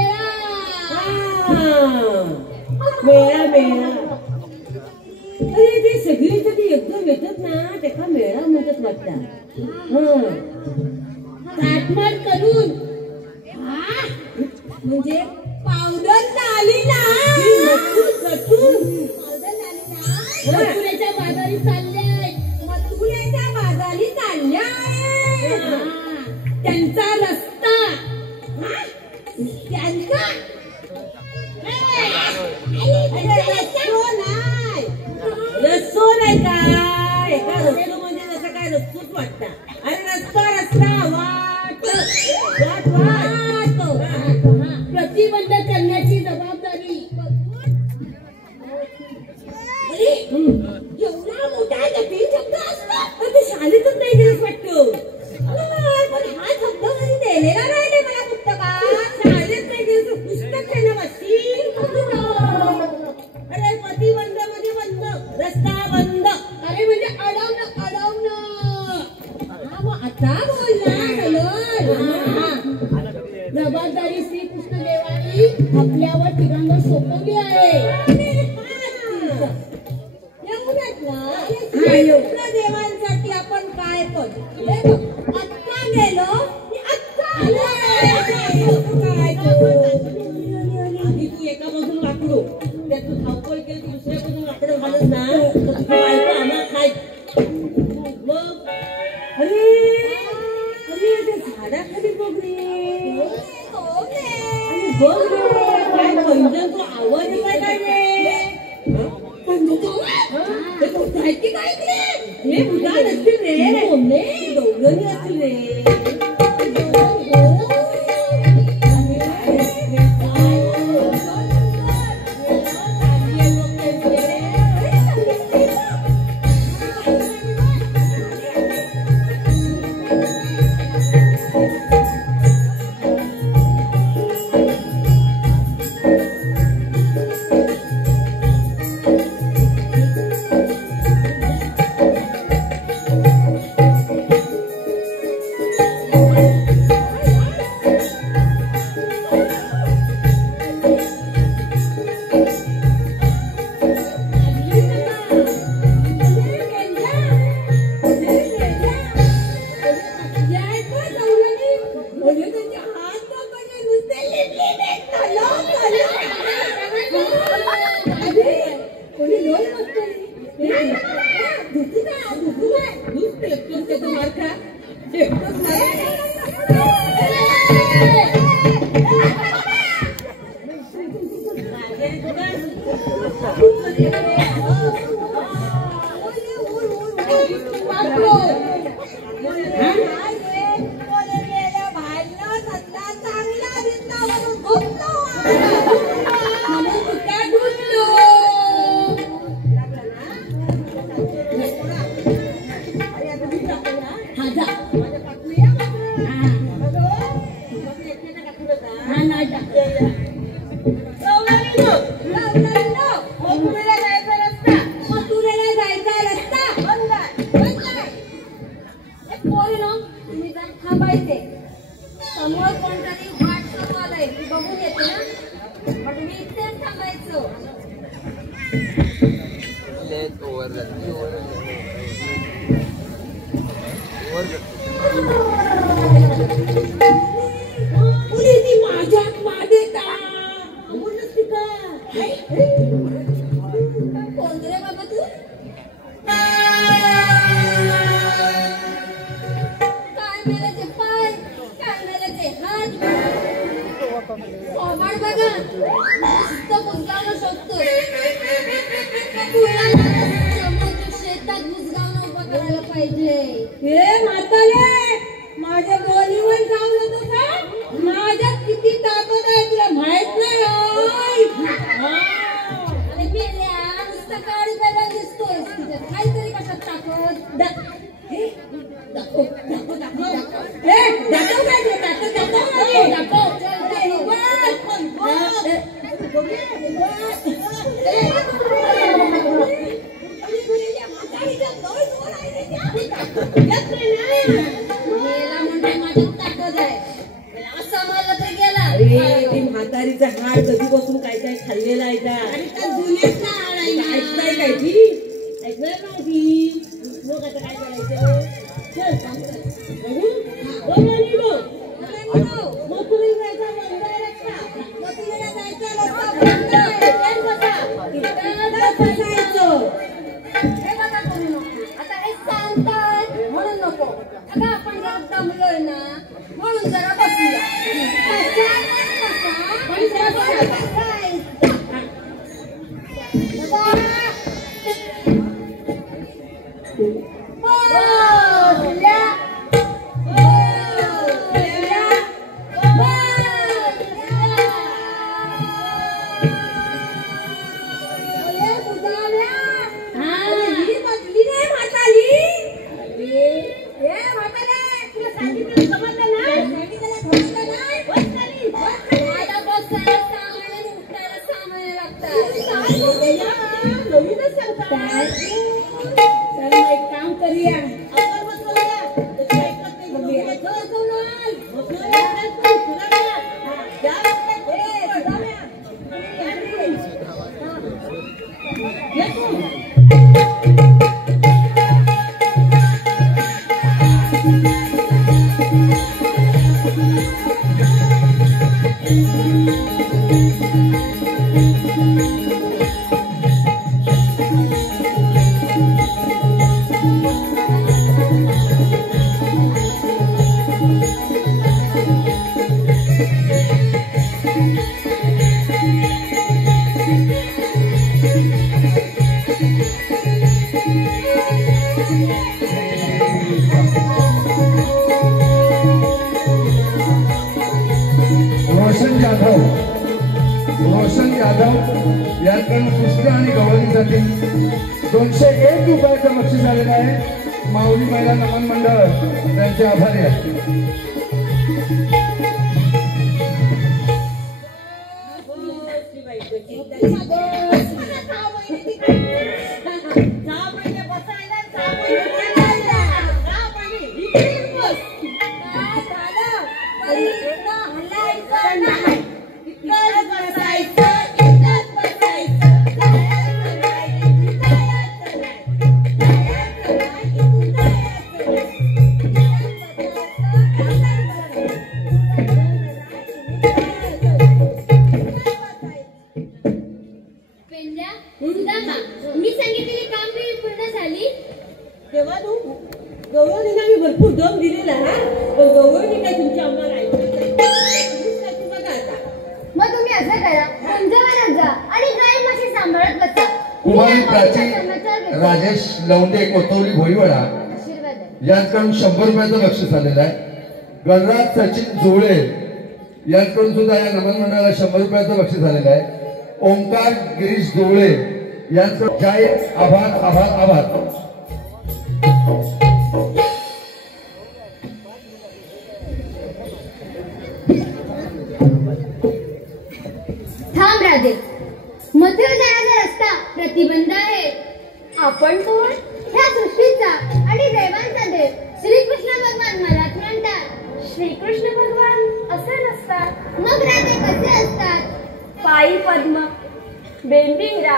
मेळा मेळा अरे ते सगळी कधी एकदम येतात ना त्याचा मेळा म्हणतात वाटतं. ताटमाट करून म्हणजे पावडर आली ना मथुरेच्या बाजारी चालले मथुरेच्या बाजारी चालल्या त्यांचा रस्ता त्यांचा रस्तो नाही काय एका रस्तो म्हणजे जसं काय रस्तोच वाटतं. अरे रस्ता वाट प्रतिबंध करण्याची जबाबदारी एवढा मोठा जटिल शब्द असतात पण ते शाळेतच नाही गेलंच वाटतं. पण हा शब्द कधी दिलेला नाही मला पुस्तकात शाळेत नाही गेलं पुस्तक आहे ना वाची. अरे प्रतिबंध मध्ये बंद रस्ता बंद. अरे म्हणजे अडवणं मग आता बोलला जबाबदारी श्रीकृष्ण देवानी आपल्यावर तिघांवर सोपवली आहे. एवढ्या देवांसाठी आपण काय पण आत्ता गेलो आधी तू एका बाजून वाकडो त्यात तू धावपळ केली दुसऱ्या बाजून वाकडं घालत ना तर तुझी बायको आम्हाला खाय आहेत की काय इकडे? हे उदाहरण असतील रे, डोंगरनी असतील रे. म्हातारीचा हाड कधीपासून काय काय खाल्लेला आहे का? ऐकताय काय ती? ऐकलंय माहिती मग आता काय करायचं? चल मथुरेला जायचा बंदाय रस्ता, मथुरेला जायचा रस्ता बंदाय, जायचं. हे बघा करू नको. आता हे सांगतात म्हणून नको. आता आपण जरा दमलोय ना म्हणून जरा बसूया. रोशन यादव यांकडून पुष्कर आणि गवळीसाठी 201 रुपयाचं बक्षीस आलेलं आहे. माऊली महिला नमन मंडळ त्यांचे आभारी आहेत. मी सांगितलेली कामगिरी पूर्ण झाली तेव्हा तू गवळणीला मी भरपूर दम दिलेला हा. पण गवळणी काय तुमच्या आम्हाला मग तुम्ही असं करा, कुंजवनात जा आणि गाय म्हशी सांभाळत बसा. कुमारी प्राची राजेश लवंडे कोतवली भोईवाडा यांकडून 100 रुपयाचं बक्षीस आलेलं आहे. गणराज सचिन जोळे यांकडून सुद्धा या नमन मंडळाला 100 रुपयाचं बक्षीस आलेलं आहे. ओंकार गिरीश जोळे यांचं जय आभार आभार आभार. थांब राधे, मथुरा जाण्याचा रस्ता प्रतिबंध आहे. आपण कोण? ह्या सृष्टीचा आणि देवांचा देव श्रीकृष्ण भगवान मलाच म्हणतात. श्रीकृष्ण भगवान असे नसतात. मग राधे कसे असतात? पायी पद्म, बेंबी हिरा,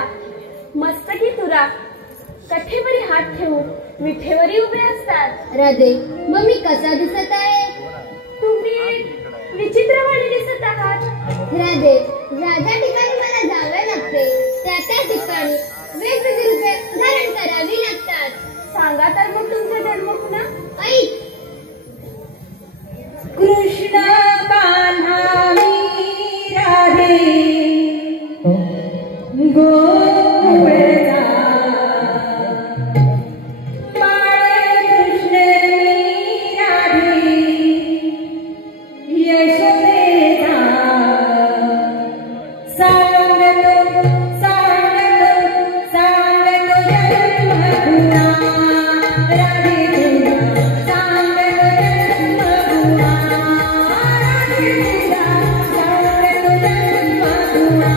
मस्तकी तुरा, कठेवरी हात ठेवून विठेवरी उभे असतात. राधे, मग मी कसा दिसत आहे? तुम्ही विचित्रवाणी दिसत आहात. राधे, ज्या ठिकाणी मला जावे लागते त्या ठिकाणी वेगवेगळी रूपे धारण करावी लागतात. सांगा तर मग तुमचा जन्म पुन्हा. ऐक. कृष्ण कान्हा मी राधे गोकुळचा बाळे कृष्ण मी राधे यशोदेचा सांगतो सांगतो सांगतो जन्मगुणा राधे तुझा सांगतो जन्मगुणा राधे तुझा सांगतो जन्मगुणा.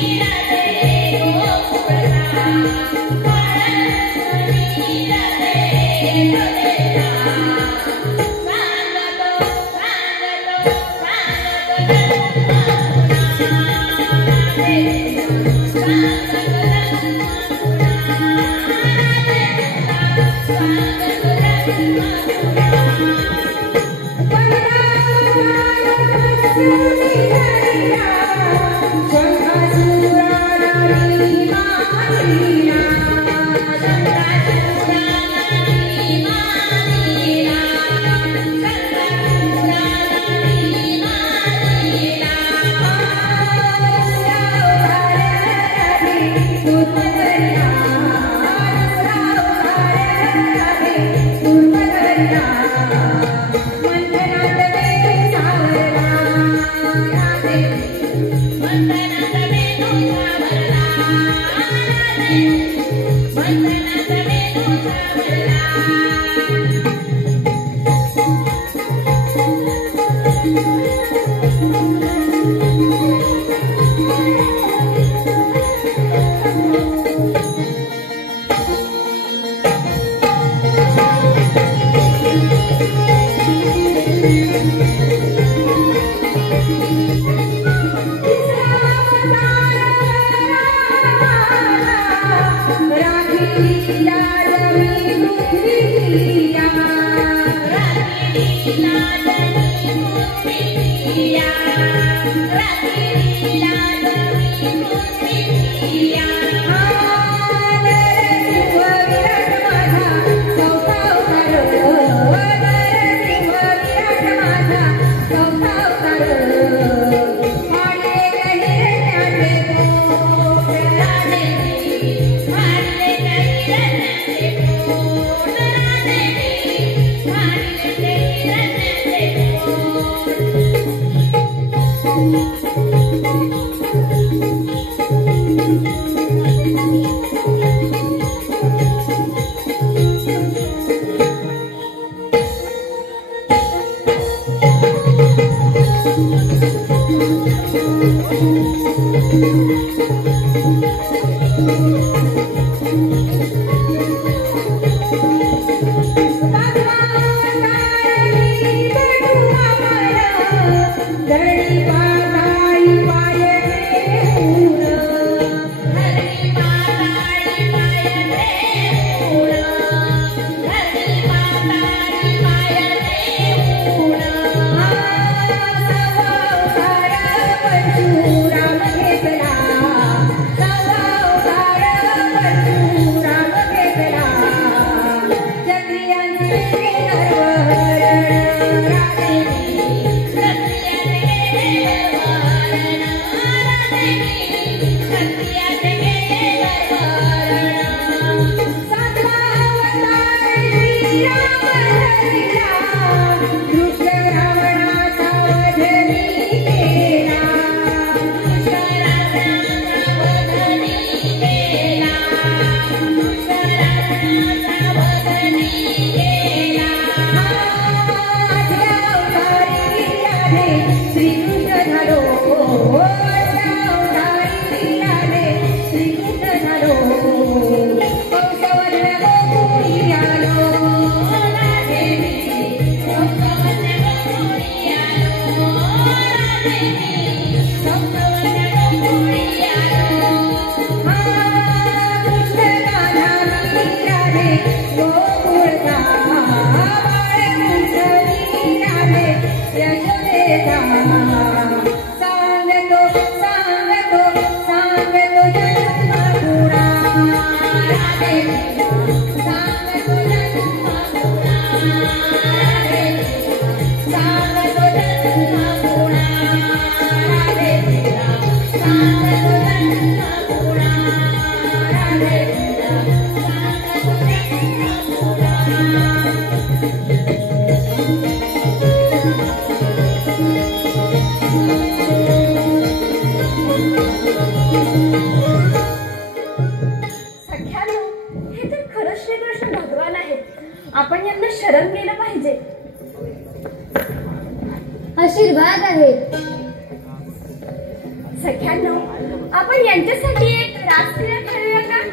राधे आपण यांना शरण गेलं पाहिजे. आशीर्वाद आहे. सख्यांनो, आपण यांच्यासाठी एक रासक्रीडा खेळूया का?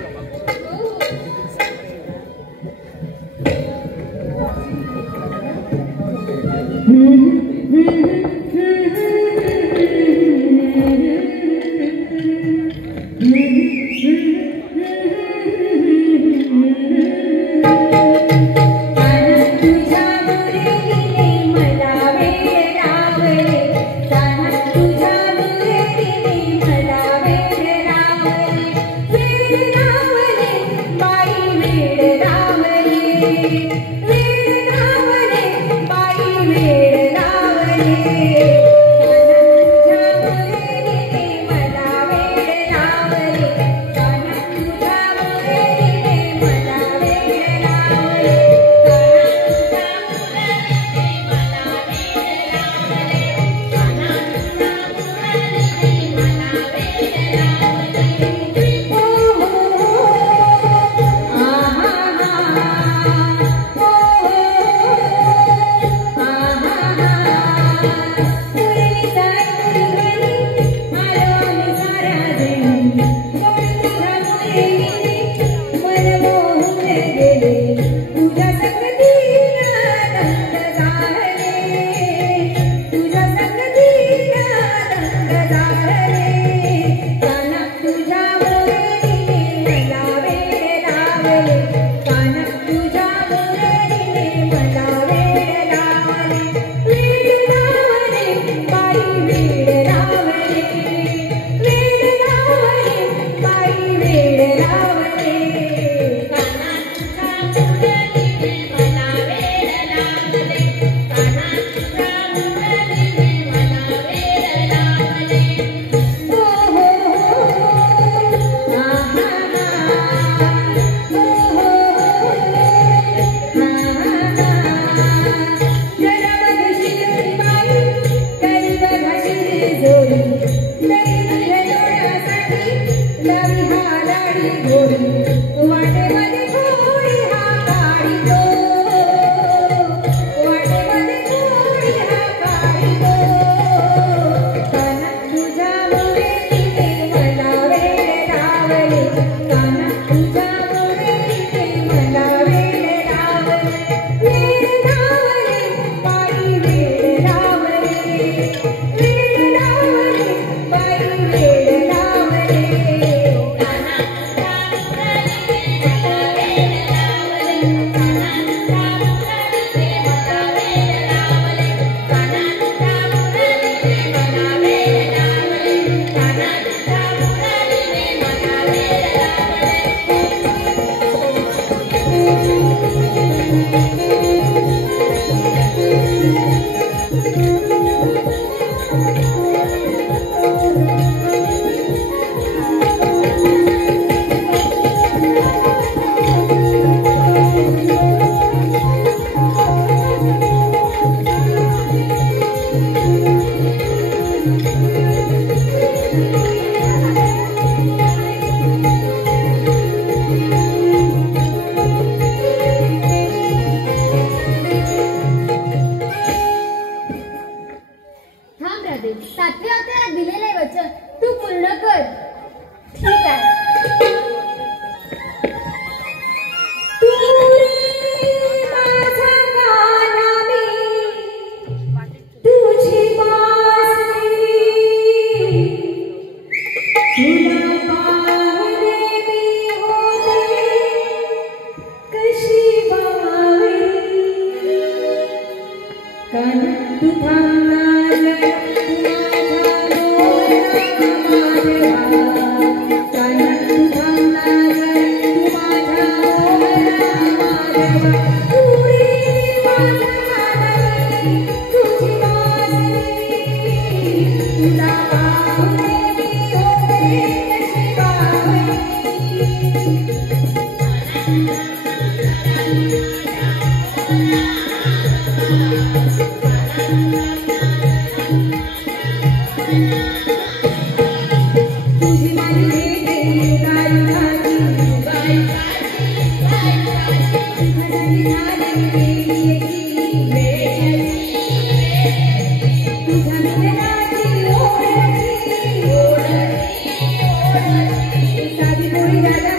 Thank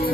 you.